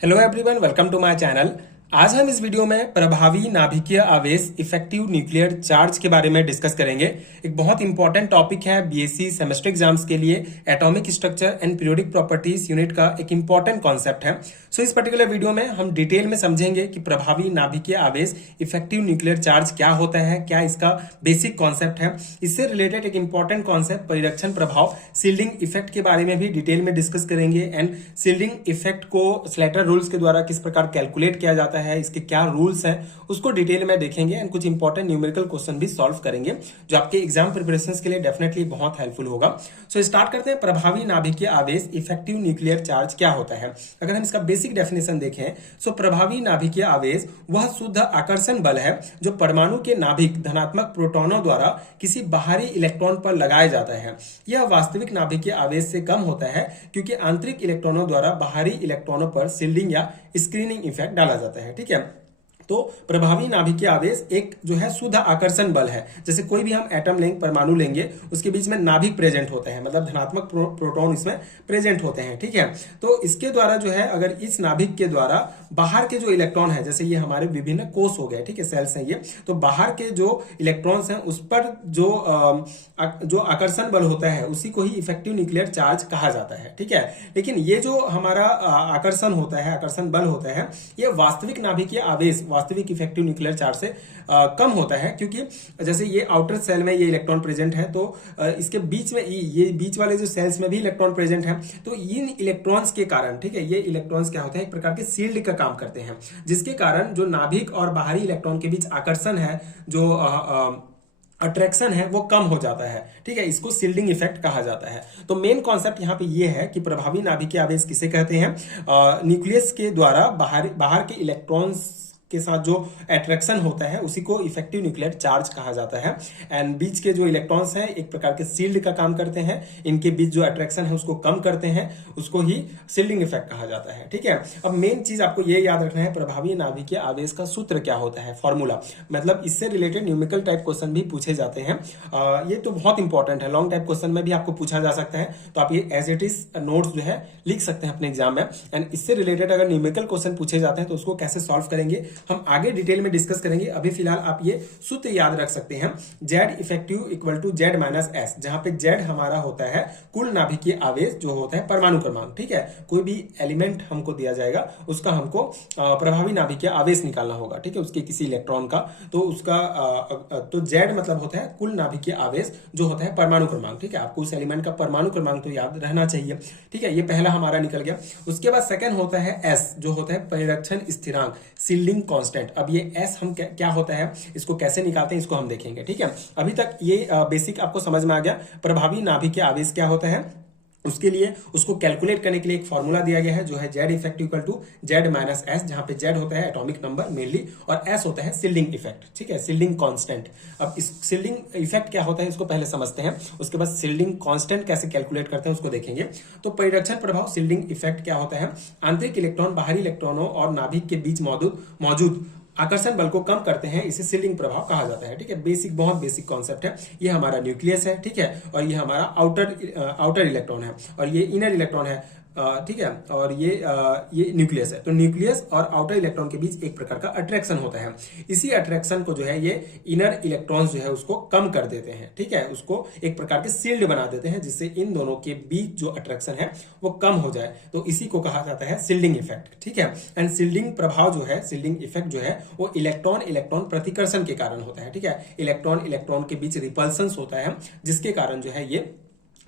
Hello everyone, welcome to my channel. आज हम इस वीडियो में प्रभावी नाभिकीय आवेश इफेक्टिव न्यूक्लियर चार्ज के बारे में डिस्कस करेंगे। एक बहुत इंपॉर्टेंट टॉपिक है बीएससी सेमेस्टर एग्जाम्स के लिए। Atomic structure and periodic properties unit का एक इंपॉर्टेंट कॉन्सेप्ट है। सो इस पर्टिकुलर वीडियो में हम डिटेल में समझेंगे कि प्रभावी नाभिकीय आवेश इफेक्टिव न्यूक्लियर चार्ज क्या होता है, क्या इसका बेसिक कॉन्सेप्ट है। इससे रिलेटेड एक इंपॉर्टेंट कॉन्सेप्ट परिरक्षण प्रभाव शील्डिंग इफेक्ट के बारे में भी डिटेल में डिस्कस करेंगे। एंड शील्डिंग इफेक्ट को स्लेटर रूल्स के द्वारा किस प्रकार कैलकुलेट किया जाता है, इसके क्या रूल्स हैं, उसको डिटेल में देखेंगे। एंड कुछ इंपॉर्टेंट न्यूमेरिकल क्वेश्चन भी सॉल्व करेंगे जो आपके एग्जाम प्रिपरेशन के लिए डेफिनेटली बहुत हेल्पफुल होगा। सो स्टार्ट करते हैं। प्रभावी नाभिकीय आवेश इफेक्टिव न्यूक्लियर चार्ज क्या होता है। अगर हम इसका बेसिक डेफिनेशन देखें, सो प्रभावी नाभिकीय आवेश वह शुद्ध आकर्षण बल है जो परमाणु के नाभिक धनात्मक प्रोटॉनों द्वारा किसी बाहरी इलेक्ट्रॉन पर लगाया जाता है। यह वास्तविक नाभिकीय आवेश से कम होता है क्योंकि आंतरिक इलेक्ट्रॉनों द्वारा बाहरी इलेक्ट्रॉनों पर शील्डिंग या स्क्रीनिंग इफेक्ट डाला जाता है। ठीक है, तो प्रभावी नाभिकीय आवेश एक जो है शुद्ध आकर्षण बल है। जैसे कोई भी हम एटम लेंगे, परमाणु लेंगे, उसके बीच में नाभिक प्रेजेंट होते हैं, मतलब धनात्मक प्रोटॉन इसमें प्रेजेंट होते हैं। ठीक है, तो इसके द्वारा जो है, अगर इस नाभिक के द्वारा बाहर के जो इलेक्ट्रॉन है, जैसे ये हमारे विभिन्न कोष हो गए, ठीक है, सेल्स हैं ये, तो बाहर के जो इलेक्ट्रॉन्स हैं उस पर जो आकर्षण बल होता है उसी को ही इफेक्टिव न्यूक्लियर चार्ज कहा जाता है। ठीक है, लेकिन ये जो हमारा आकर्षण होता है, आकर्षण बल होता है, ये वास्तविक नाभिकीय आवेश, वास्तविक इफेक्टिव न्यूक्लियर चार्ज से कम होता है। क्योंकि जैसे ये आउटर सेल में ये इलेक्ट्रॉन प्रेजेंट है, तो इसके बीच में ये बीच वाले जो सेल्स में भी इलेक्ट्रॉन प्रेजेंट है, तो इन इलेक्ट्रॉन्स के कारण, ठीक है, ये इलेक्ट्रॉन्स क्या होते हैं, एक प्रकार के शील्ड का काम करते हैं, जिसके कारण जो नाभिक और बाहरी इलेक्ट्रॉन के बीच आकर्षण है, जो अट्रैक्शन है, वो कम हो जाता है। ठीक है, इसको शील्डिंग इफेक्ट कहा जाता है। तो मेन कॉन्सेप्ट यहाँ पे ये है कि प्रभावी नाभिकीय आवेश किसे कहते हैं। न्यूक्लियस के द्वारा बाहर के इलेक्ट्रॉन्स के साथ जो अट्रैक्शन होता है उसी को इफेक्टिव न्यूक्लियर चार्ज कहा जाता है। एंड बीच के जो इलेक्ट्रॉन्स हैं एक प्रकार के शील्ड का काम करते हैं, इनके बीच जो अट्रैक्शन है उसको कम करते हैं, उसको ही शील्डिंग इफेक्ट कहा जाता है। ठीक है, अब मेन चीज आपको ये याद रखना है, प्रभावी नाभिकीय आवेश का सूत्र क्या होता है, फॉर्मूला, मतलब इससे रिलेटेड न्यूमेरिकल टाइप क्वेश्चन भी पूछे जाते हैं। ये तो बहुत इंपॉर्टेंट है, लॉन्ग टाइप क्वेश्चन में भी आपको पूछा जा सकता है, तो आप ये एज इट इज नोट्स जो है लिख सकते हैं अपने एग्जाम में। एंड इससे रिलेटेड अगर न्यूमेरिकल क्वेश्चन पूछे जाते हैं तो उसको कैसे सॉल्व करेंगे हम आगे डिटेल में डिस्कस करेंगे। अभी फिलहाल आप ये सूत्र याद रख सकते हैं, Z effective equal to Z minus S, जहां पे Z हमारा होता है कुल नाभिकीय आवेश जो होता है परमाणु क्रमांक। ठीक है, कोई भी एलिमेंट हमको दिया जाएगा उसका हमको प्रभावी नाभिकीय आवेश निकालना होगा। ठीक है, उसके किसी इलेक्ट्रॉन का, तो उसका तो Z मतलब होता है कुल नाभिकीय आवेश जो होता है परमाणु क्रमांक। ठीक है, आपको उस एलिमेंट का परमाणु क्रमांक तो याद रहना चाहिए। ठीक है, ये पहला हमारा निकल गया। उसके बाद सेकंड होता है S, जो होता है परिरक्षण स्थिरांक, शील्डिंग कांस्टेंट। अब ये S हम क्या होता है, इसको कैसे निकालते हैं, इसको हम देखेंगे। ठीक है, अभी तक ये बेसिक आपको समझ में आ गया। प्रभावी नाभिकीय आवेश क्या होता है, उसके लिए उसको कैलकुलेट करने के लिए एक फॉर्मूला दिया गया है जो है Z effective equal to Z minus S, जहां पे Z होता है एटॉमिक नंबर मेनली और S होता है शील्डिंग इफेक्ट। ठीक है, शील्डिंग कांस्टेंट। अब इस शील्डिंग इफेक्ट क्या होता है इसको पहले समझते हैं, उसके बाद शील्डिंग कांस्टेंट कैसे कैलकुलेट करते हैं उसको देखेंगे। तो परिरक्षण प्रभाव शील्डिंग इफेक्ट क्या होता है, आंतरिक इलेक्ट्रॉन बाहरी इलेक्ट्रॉनों और नाभिक के बीच मौजूद आकर्षण बल को कम करते हैं, इसे शील्डिंग प्रभाव कहा जाता है। ठीक है, बेसिक, बहुत बेसिक कॉन्सेप्ट है। ये हमारा न्यूक्लियस है, ठीक है, और ये हमारा आउटर इलेक्ट्रॉन है और ये इनर इलेक्ट्रॉन है। ठीक है, और ये न्यूक्लियस है। तो न्यूक्लियस और आउटर इलेक्ट्रॉन के बीच एक प्रकार का अट्रैक्शन होता है। इसी अट्रैक्शन को जो है ये इनर इलेक्ट्रॉन्स जो है उसको कम कर देते हैं। ठीक है, उसको एक प्रकार के शील्ड बना देते हैं जिससे इन दोनों के बीच जो अट्रैक्शन है वो कम हो जाए, तो इसी को कहा जाता है शील्डिंग इफेक्ट। ठीक है, एंड शील्डिंग प्रभाव जो है, शील्डिंग इफेक्ट जो है वो इलेक्ट्रॉन इलेक्ट्रॉन प्रतिकर्षण के कारण होता है। ठीक है, इलेक्ट्रॉन इलेक्ट्रॉन के बीच रिपल्सन होता है जिसके कारण जो है ये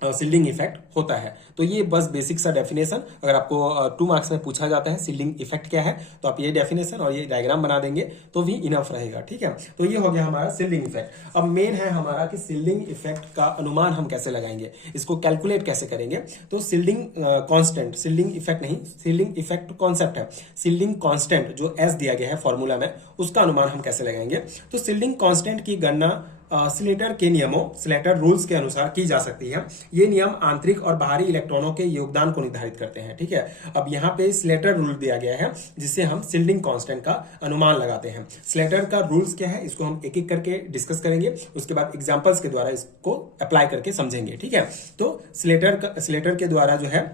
शील्डिंग इफेक्ट होता है। तो ये बस बेसिक सा डेफिनेशन, अगर आपको 2 मार्क्स में पूछा जाता है शील्डिंग इफेक्ट क्या है, तो आप ये डेफिनेशन और ये डायग्राम बना देंगे तो भी इनफ रहेगा। ठीक है, तो ये हो गया हमारा शील्डिंग इफेक्ट। अब मेन है हमारा कि शील्डिंग इफेक्ट का अनुमान हम कैसे लगाएंगे, इसको कैलकुलेट कैसे करेंगे। तो शील्डिंग कांस्टेंट, शील्डिंग इफेक्ट नहीं, शील्डिंग इफेक्ट कॉन्सेप्ट है, शील्डिंग कांस्टेंट जो S दिया गया है फॉर्मूला में, उसका अनुमान हम कैसे लगाएंगे। तो शील्डिंग कांस्टेंट की गणना स्लेटर के नियमों, स्लेटर रूल्स के अनुसार की जा सकती है। ये नियम आंतरिक और बाहरी इलेक्ट्रॉनों के योगदान को निर्धारित करते हैं। ठीक है, अब यहाँ पे स्लेटर रूल दिया गया है जिससे हम शील्डिंग कांस्टेंट का अनुमान लगाते हैं। स्लेटर का रूल्स क्या है इसको हम एक एक करके डिस्कस करेंगे, उसके बाद एग्जांपल्स के द्वारा इसको अप्लाई करके समझेंगे। ठीक है, तो स्लेटर के द्वारा जो है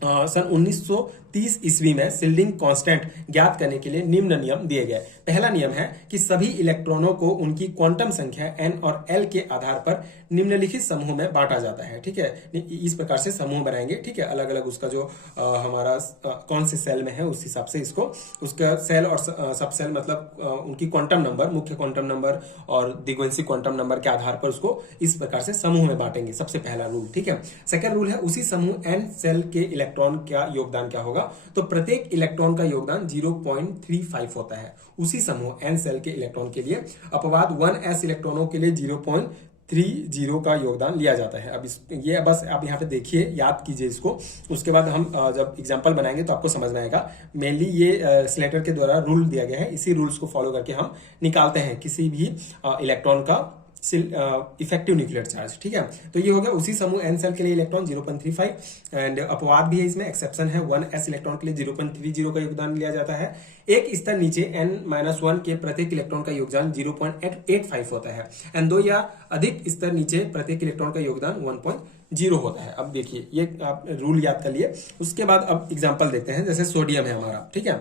सन 1930 ईस्वी में सिल्डिंग कांस्टेंट ज्ञात करने के लिए निम्न नियम दिए गए। पहला नियम है कि सभी इलेक्ट्रॉनों को उनकी क्वांटम संख्या n और l के आधार पर निम्नलिखित समूह में बांटा जाता है। ठीक है, इस प्रकार से समूह बनाएंगे। ठीक है, अलग अलग उसका जो हमारा कौन से सेल में है उस हिसाब से इसको उसका सेल और सब सेल मतलब उनकी क्वांटम नंबर, मुख्य क्वांटम नंबर और द्विगुणित क्वांटम नंबर के आधार पर उसको इस प्रकार से समूह में बांटेंगे। सबसे पहला रूल। ठीक है, सेकंड रूल है उसी समूह n सेल के इलेक्ट्रॉन का योगदान क्या होगा, तो प्रत्येक इलेक्ट्रॉन का योगदान 0.35 होता है। उसी समूह n सेल के इलेक्ट्रॉन के लिए अपवाद 1s इलेक्ट्रॉनों के लिए 0.30 का योगदान लिया जाता है। अब ये बस आप यहाँ पे देखिए, याद कीजिए इसको, उसके बाद हम जब एग्जांपल बनाएंगे तो आपको समझ में आएगा। मेनली ये स्लेटर के द्वारा रूल दिया गया है, इसी रूल्स को फॉलो करके हम निकालते हैं किसी भी इलेक्ट्रॉन का इफेक्टिव न्यूक्लियर चार्ज। ठीक है, तो ये हो गया उसी समूह n सेल के लिए इलेक्ट्रॉन 0.35 एंड अपवाद भी है, इसमें एक्सेप्शन है 1s इलेक्ट्रॉन के लिए 0.30 का योगदान लिया जाता है। एक स्तर नीचे n-1 के प्रत्येक इलेक्ट्रॉन का योगदान 0.85 होता है एंड 2 या अधिक स्तर नीचे प्रत्येक इलेक्ट्रॉन का योगदान 1.0 होता है। अब देखिए, ये आप रूल याद कर लिए। उसके बाद अब एग्जाम्पल देखते हैं। जैसे सोडियम है हमारा, ठीक है,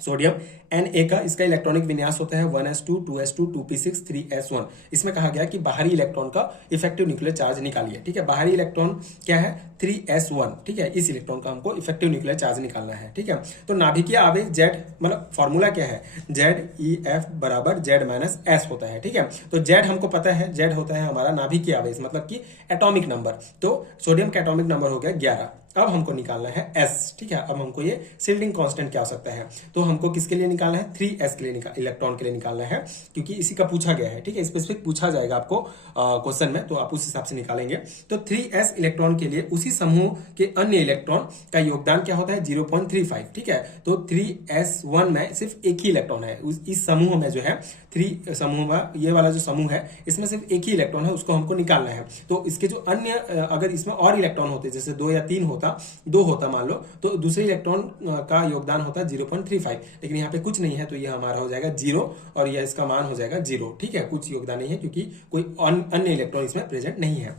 सोडियम Na का इसका इलेक्ट्रॉनिक विन्यास होता है 1s2 2s2 2p6 3s1। इसमें कहा गया कि बाहरी इलेक्ट्रॉन का इफेक्टिव न्यूक्लियर चार्ज निकालिए। ठीक है, बाहरी इलेक्ट्रॉन क्या है 3s1। ठीक है, इस इलेक्ट्रॉन का हमको इफेक्टिव न्यूक्लियर चार्ज निकालना है। ठीक है, तो नाभिकीय आवेश Z मतलब फॉर्मूला क्या है, ZeF बराबर Z-S होता है। ठीक है, तो Z हमको पता है, Z होता है हमारा नाभिकीय आवेश मतलब कि एटॉमिक नंबर। तो सोडियम का एटॉमिक नंबर हो गया 11। अब हमको निकालना है S। ठीक है, अब हमको ये सिल्डिंग कांस्टेंट की आवश्यकता है, तो हमको किसके लिए निकालना है 3s के लिए इलेक्ट्रॉन के लिए निकालना है, क्योंकि इसी का पूछा गया है। ठीक है, स्पेसिफिक पूछा जाएगा आपको क्वेश्चन में, तो आप उस हिसाब से निकालेंगे। तो 3s इलेक्ट्रॉन के लिए उसी समूह के अन्य इलेक्ट्रॉन का योगदान क्या होता है 0.35। ठीक है, तो 3s1 में सिर्फ एक ही इलेक्ट्रॉन है। इस समूह में जो है 3 समूह में ये वाला जो समूह है इसमें सिर्फ एक ही इलेक्ट्रॉन है, उसको हमको निकालना है। तो इसके जो अन्य अगर इसमें और इलेक्ट्रॉन होते जैसे 2 या 3 होता, 2 होता मान लो, तो दूसरे इलेक्ट्रॉन का योगदान होता है 0.35, लेकिन यहाँ पे कुछ नहीं है तो ये हमारा हो जाएगा 0 और यह इसका मान हो जाएगा 0। ठीक है, कुछ योगदान नहीं है क्योंकि कोई अन्य इलेक्ट्रॉन इसमें प्रेजेंट नहीं है।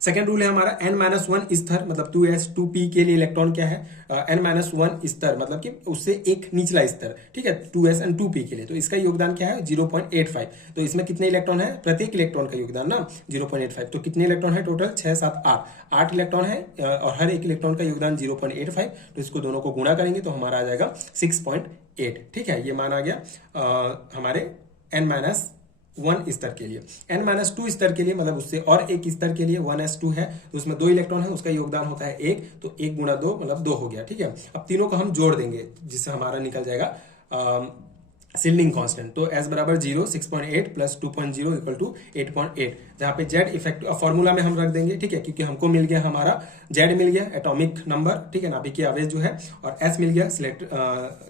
सेकेंड रूल है हमारा n-1 स्तर मतलब 2s 2p के लिए इलेक्ट्रॉन क्या है n-1 स्तर मतलब कि उससे एक निचला स्तर। ठीक है, 2s और 2p के लिए, तो इसका योगदान क्या है 0.85। तो इसमें कितने इलेक्ट्रॉन है, प्रत्येक इलेक्ट्रॉन का योगदान ना 0.85, तो कितने इलेक्ट्रॉन है टोटल 6 7 8 इलेक्ट्रॉन है और हर एक इलेक्ट्रॉन का योगदान 0.85। तो इसको दोनों को गुणा करेंगे तो हमारा आ जाएगा 6.8। ठीक है, ये मान आ गया हमारे n-1 स्तर के लिए। n-2 स्तर के लिए मतलब उससे और एक स्तर के लिए 1s2 है, तो उसमें 2 इलेक्ट्रॉन है, उसका योगदान होता है 1, तो 1 गुणा 2 मतलब 2 हो गया। ठीक है, अब तीनों को हम जोड़ देंगे जिससे हमारा निकल जाएगा सिल्डिंग कांस्टेंट। तो S बराबर 0 6.8 प्लस 2.0 इक्वल टू 8.8, जहां पे Z इफेक्टिव फॉर्मूला में हम रख देंगे। ठीक है, क्योंकि हमको मिल गया हमारा Z मिल गया एटॉमिक नंबर, ठीक है, नाभिकीय आवेश जो है, और S मिल गया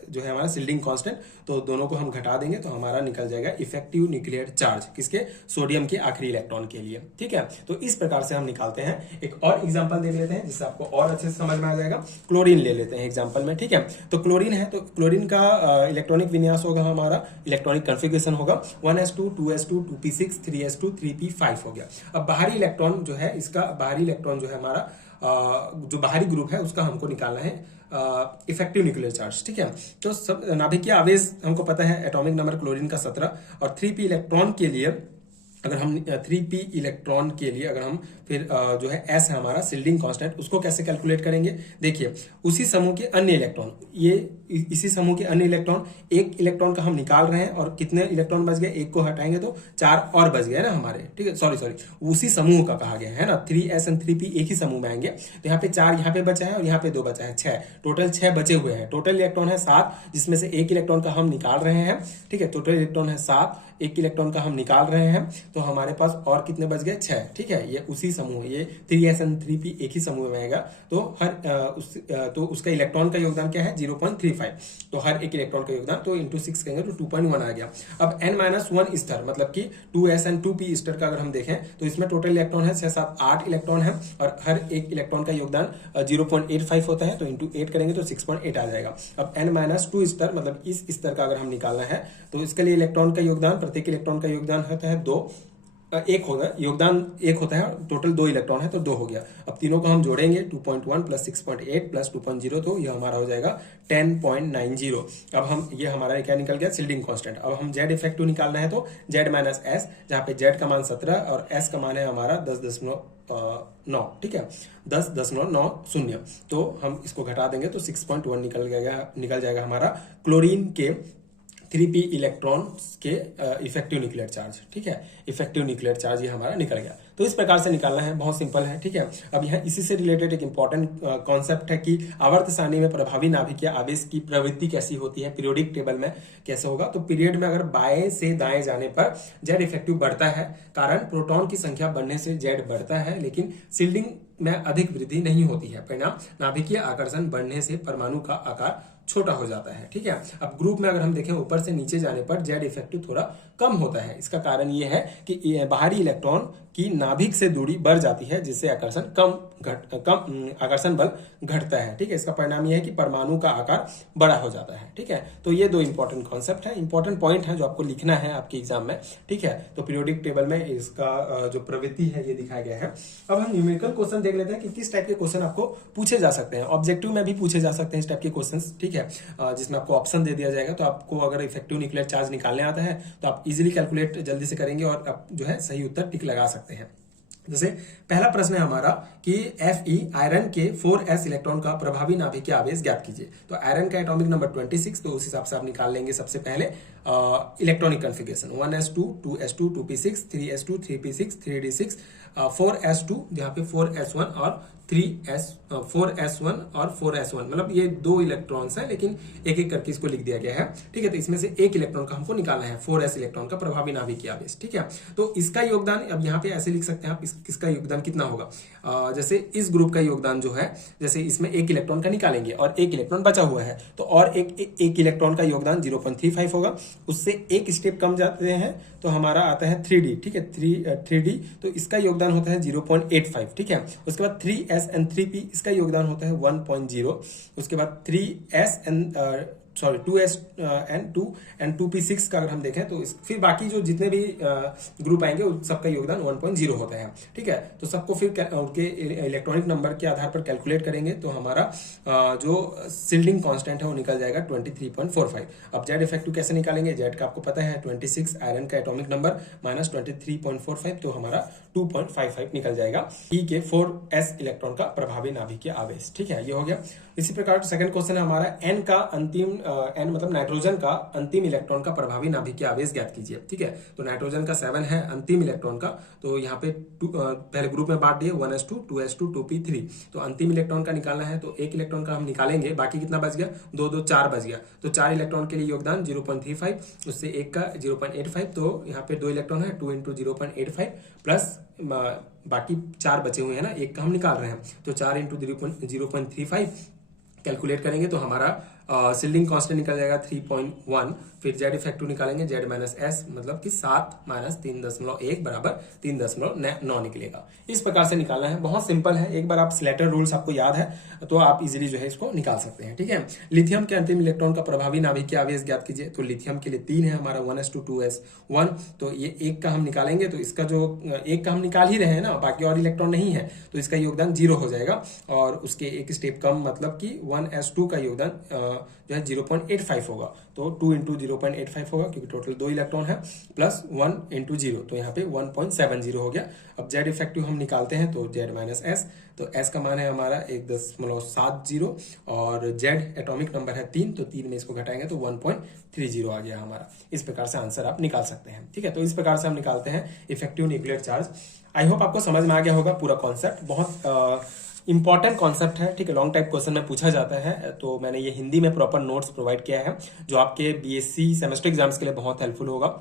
जो है हमारा सिल्डिंग कांस्टेंट। तो दोनों को हम घटा देंगे तो हमारा निकल जाएगा इफेक्टिव न्यूक्लियर चार्ज किसके, सोडियम के आखिरी इलेक्ट्रॉन के लिए। ठीक है, तो इस प्रकार से हम निकालते हैं। एक और एग्जाम्पल देख लेते हैं जिससे आपको और अच्छे से समझ में आ जाएगा। क्लोरीन ले लेते हैं एग्जाम्पल में। ठीक है, तो क्लोरीन है, तो क्लोरीन का इलेक्ट्रॉनिक विन्यास होगा हमारा, इलेक्ट्रॉनिक कॉन्फ़िगरेशन होगा 1s2 2s2 2p6 3s2 3p5 हो गया। अब बाहरी इलेक्ट्रॉन जो है, इसका बाहरी इलेक्ट्रॉन जो है हमारा जो बाहरी ग्रुप है उसका हमको निकालना है इफेक्टिव न्यूक्लियर चार्ज। ठीक है, तो सब नाभिकीय आवेश हमको पता है एटॉमिक नंबर क्लोरीन का 17 और 3p इलेक्ट्रॉन के लिए अगर हम 3p इलेक्ट्रॉन के लिए अगर हम फिर जो है S है हमारा सिल्डिंग कांस्टेंट, उसको कैसे कैलकुलेट करेंगे। देखिए, उसी समूह के अन्य इलेक्ट्रॉन, ये इसी समूह के अन्य इलेक्ट्रॉन, एक इलेक्ट्रॉन का हम निकाल रहे हैं और कितने इलेक्ट्रॉन बच गए, एक को हटाएंगे तो 4 और बच गए ना हमारे। ठीक है, सॉरी उसी समूह का कहा गया है ना, 3s और 3p एक ही समूह में आएंगे। तो यहाँ पे 4 यहाँ पे बचा है और यहाँ पे 2 बचा है, 6 टोटल 6 बचे हुए हैं। टोटल इलेक्ट्रॉन है 7, जिसमें से एक इलेक्ट्रॉन का हम निकाल रहे हैं। ठीक है, टोटल इलेक्ट्रॉन है 7, एक इलेक्ट्रॉन का हम निकाल रहे हैं, तो हमारे पास और कितने बच गए 6। ठीक है, ये उसी समूह, ये 3s और 3p एक ही समूह में आएगा। तो तो उसका इलेक्ट्रॉन का योगदान क्या है 0.35, तो हर एक इलेक्ट्रॉन का योगदान, तो इंटू 6 करेंगे तो 2.1 आ गया। अब n-1 स्तर मतलब कि 2s और 2p स्तर का अगर हम देखें तो इसमें टोटल इलेक्ट्रॉन है 6 7 8 इलेक्ट्रॉन है और हर एक इलेक्ट्रॉन का योगदान 0.85 होता है, तो इंटू 8 करेंगे तो 6.8 आ जाएगा। अब n-2 स्तर मतलब इस स्तर का अगर हम निकालना है तो इसके लिए इलेक्ट्रॉन का योगदान, प्रत्येक इलेक्ट्रॉन का योगदान होता है 2, एक होगा, योगदान एक होता है, टोटल 2 इलेक्ट्रॉन है तो 2 हो गया। अब तीनों को हम जोड़ेंगे 2.1 प्लस 6.8 प्लस 2.0, तो ये हमारा हो जाएगा 10.90। अब हम ये हमारा क्या निकल गया, शिल्डिंग कांस्टेंट। अब हम जेड इफेक्टिव निकालना है तो जेड माइनस एस, जहां पे जेड का मान 17 और एस का मान है हमारा 10.9, ठीक है, 10.90। तो हम इसको घटा देंगे तो 6.1 निकल जाएगा हमारा क्लोरीन के 3p इलेक्ट्रॉन्स के इफेक्टिव न्यूक्लियर चार्ज, ठीक है, इफेक्टिव न्यूक्लियर चार्ज ये हमारा निकल गया। तो इस प्रकार से निकालना है, बहुत सिंपल है, ठीक है। अब यहाँ इसी से रिलेटेड एक इंपॉर्टेंट कॉन्सेप्ट है कि आवर्त सारणी में प्रभावी नाभिकीय आवेश की प्रवृत्ति कैसी होती है, पीरियोडिक टेबल में कैसे होगा। तो पीरियड में अगर बाएं से दाएं जाने पर जेड इफेक्टिव बढ़ता है, कारण प्रोटॉन की संख्या बढ़ने से जेड बढ़ता है, लेकिन शिल्डिंग में अधिक वृद्धि नहीं होती है। परिणाम नाभिकीय आकर्षण बढ़ने से परमाणु का आकार छोटा हो जाता है, ठीक है। अब ग्रुप में अगर हम देखें ऊपर से नीचे जाने पर जेड इफेक्टिव थोड़ा कम होता है। इसका कारण यह है कि बाहरी इलेक्ट्रॉन की नाभिक से दूरी बढ़ जाती है, जिससे आकर्षण बल घटता है, ठीक है। इसका परिणाम यह है कि परमाणु का आकार बड़ा हो जाता है, ठीक है। तो ये 2 इंपॉर्टेंट कॉन्सेप्ट है, इंपॉर्टेंट पॉइंट है जो आपको लिखना है आपके एग्जाम में, ठीक है। तो पीरियोडिक टेबल में इसका जो प्रवृत्ति है ये दिखाया गया है। अब हम न्यूमेरिकल क्वेश्चन देख लेते हैं कि किस टाइप के क्वेश्चन आपको पूछे जा सकते हैं। ऑब्जेक्टिव में भी पूछे जा सकते हैं इस टाइप के क्वेश्चन, ठीक है, जिसमें आपको ऑप्शन दे दिया जाएगा। तो आपको अगर इफेक्टिव न्यूक्लियर चार्ज निकालने आता है तो आप इजीली कैलकुलेट जल्दी से करेंगे और आप जो है सही उत्तर टिक लगा सकते हैं। जैसे पहला प्रश्न है हमारा कि Fe आयरन के 4s इलेक्ट्रॉन का प्रभावी नाभिकीय आवेश ज्ञात कीजिए। तो आयरन का एटॉमिक नंबर 26, तो उस हिसाब से आप निकाल लेंगे सबसे पहले electronic configuration 1s2 2s2 2p6 3s2 3p6 3d6 4s2, जहां पे 4s1 और 4s1 और 4s1, मतलब ये 2 इलेक्ट्रॉन्स हैं, लेकिन एक एक करके इसको लिख दिया गया है, ठीक है। तो इसमें से एक इलेक्ट्रॉन का हमको निकालना है, 4s इलेक्ट्रॉन का प्रभावी नाभिकीय आवेश, ठीक है। तो इसका योगदान अब यहाँ पे ऐसे लिख सकते हैं आप, इसका योगदान कितना होगा। जैसे इस ग्रुप का योगदान जो है, जैसे इसमें एक इलेक्ट्रॉन का निकालेंगे और एक इलेक्ट्रॉन बचा हुआ है, तो और एक इलेक्ट्रॉन का योगदान 0.35 होगा। उससे एक स्टेप कम जाते हैं तो हमारा आता है 3d, ठीक है, 3d, तो इसका योगदान होता है 0.85, ठीक है। उसके बाद 3s and 3p, इसका योगदान होता है 1.0। उसके बाद 2s and 2p6 का अगर हम देखें तो फिर बाकी जो जितने भी ग्रुप आएंगे उन सबका योगदान 1.0 होता है, ठीक है। तो सबको फिर उनके इलेक्ट्रॉनिक नंबर के आधार पर कैलकुलेट करेंगे तो हमारा जो शिल्डिंग कांस्टेंट है वो निकल जाएगा 23.45। अब जेड इफेक्टिव कैसे निकालेंगे, जेड का आपको पता है 26 आयरन का एटॉमिक नंबर माइनस 23.45, तो हमारा 2.55 निकल जाएगा ई के 4s इलेक्ट्रॉन का प्रभावी नाभिकीय आवेश, ठीक है, ये हो गया। इसी प्रकार सेकंड क्वेश्चन है हमारा एन का अंतिम एन मतलब नाइट्रोजन का अंतिम इलेक्ट्रॉन का प्रभावी नाभिकीय आवेश ज्ञात कीजिए, ठीक है। तो नाइट्रोजन का 7 है अंतिम इलेक्ट्रॉन का, तो यहाँ पे पहले ग्रुप में बांट दिए 1s2 2s2 2p3, तो अंतिम इलेक्ट्रॉन का निकालना है तो एक इलेक्ट्रॉन का हम निकालेंगे, बाकी कितना बच गया, 2 2 4 बच गया। तो 4 इलेक्ट्रॉन के लिए योगदान 0.35, उससे एक का 0.85, तो यहाँ पे 2 इलेक्ट्रॉन है 2 × 0.85 प्लस बाकी 4 बचे हुए हैं ना, एक का हम निकाल रहे हैं, तो 4 × 0.35 कैलकुलेट करेंगे तो हमारा शिल्डिंग कांस्टेंट निकल जाएगा 3.1। फिर जेड इफेक्टिव निकालेंगे, जेड माइनस एस मतलब कि 7 - 3.1 बराबर 3.9 निकलेगा। इस प्रकार से निकालना है, बहुत सिंपल है। एक बार आप स्लेटर रूल्स आपको याद है तो आप इजीली जो है इसको निकाल सकते हैं, ठीक है। लिथियम के अंतिम इलेक्ट्रॉन का प्रभावी नाभिकीय आवेश ज्ञात कीजिए। तो लिथियम के लिए 3 है हमारा 1s2 2s1, तो ये एक का हम निकालेंगे, तो इसका जो एक का हम निकाल ही रहे हैं ना, बाकी और इलेक्ट्रॉन नहीं है, तो इसका योगदान 0 हो जाएगा और उसके एक स्टेप कम मतलब कि 1s2 का योगदान जो है 0.85 होगा, तो 2 × 0.85 होगा क्योंकि टोटल 2 इलेक्ट्रॉन है, प्लस 1 × 0, तो यहाँ पे 1.70 हो गया। अब जेड इफेक्टिव हम निकालते हैं तो जेड माइनस एस, तो एस का मान है हमारा 1.70 और जेड एटॉमिक नंबर है 3, तो 3 में इसको घटाएंगे तो 1.30 आ गया हमारा। इस प्रकार से आंसर आप निकाल सकते हैं, ठीक है। तो इस प्रकार से हम निकालते हैं effective nuclear charge. I hope आपको समझ में आ गया होगा पूरा कॉन्सेप्ट, बहुत इंपॉर्टेंट कॉन्सेप्ट है, ठीक है। लॉन्ग टाइप क्वेश्चन में पूछा जाता है, तो मैंने ये हिंदी में प्रॉपर नोट्स प्रोवाइड किया है जो आपके बीएससी सेमेस्टर एग्जाम्स के लिए बहुत हेल्पफुल होगा।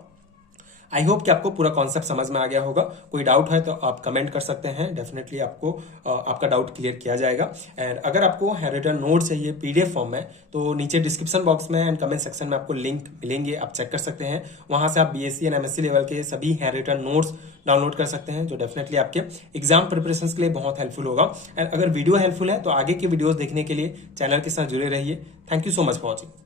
आई होप कि आपको पूरा कॉन्सेप्ट समझ में आ गया होगा। कोई डाउट है तो आप कमेंट कर सकते हैं, डेफिनेटली आपको आपका डाउट क्लियर किया जाएगा। एंड अगर आपको हैंडरिटन नोट्स चाहिए पीडीएफ फॉर्म में, तो नीचे डिस्क्रिप्शन बॉक्स में एंड कमेंट सेक्शन में आपको लिंक मिलेंगे, आप चेक कर सकते हैं। वहां से आप बीएससी एंड एमएससी लेवल के सभी हैंडरिटन नोट्स डाउनलोड कर सकते हैं, जो डेफिनेटली आपके एग्जाम प्रिपरेशन के लिए बहुत हेल्पफुल होगा। एंड अगर वीडियो हेल्पफुल है तो आगे के वीडियोस देखने के लिए चैनल के साथ जुड़े रहिए। Thank you so much for watching.